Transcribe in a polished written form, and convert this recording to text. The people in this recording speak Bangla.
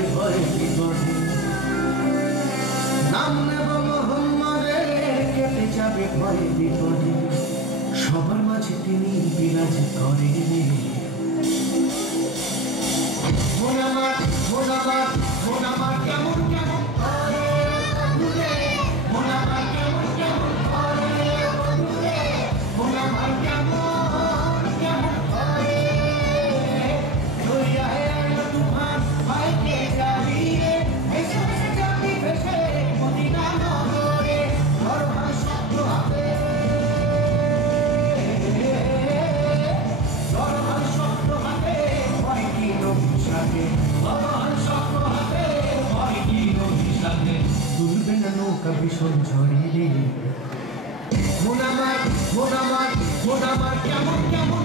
যাবে ভয় বিপদে, নাম নেব মোহাম্মদের কেটে যাবে ভয় বিপদে, সবার মাঝে তিনি বিরাজ করে। মন আমার মন আমার মন আমার কেমন কেমন করে বন্ধুরে, মন আমার কেমন কেমন করে বন্ধুরে, মন আমার কেমন কেমন করে। দরিয়ায় আলো তুফান ভাইকে চালিয়ে ভেসে ভেসে যাবি ভেসে মদিনা নগরে, বড় ভাই শব্দ হাতে, বড় ভাই শব্দ হাতে ভয় কি নবীর সাথে, বড় ভাই শব্দ হাতে ভয় কি নবীর সাথে, তুলবে না নৌকা ভীষণ ঝড়ে রে। মন আমার মন আমার মন আমার কেমন কেমন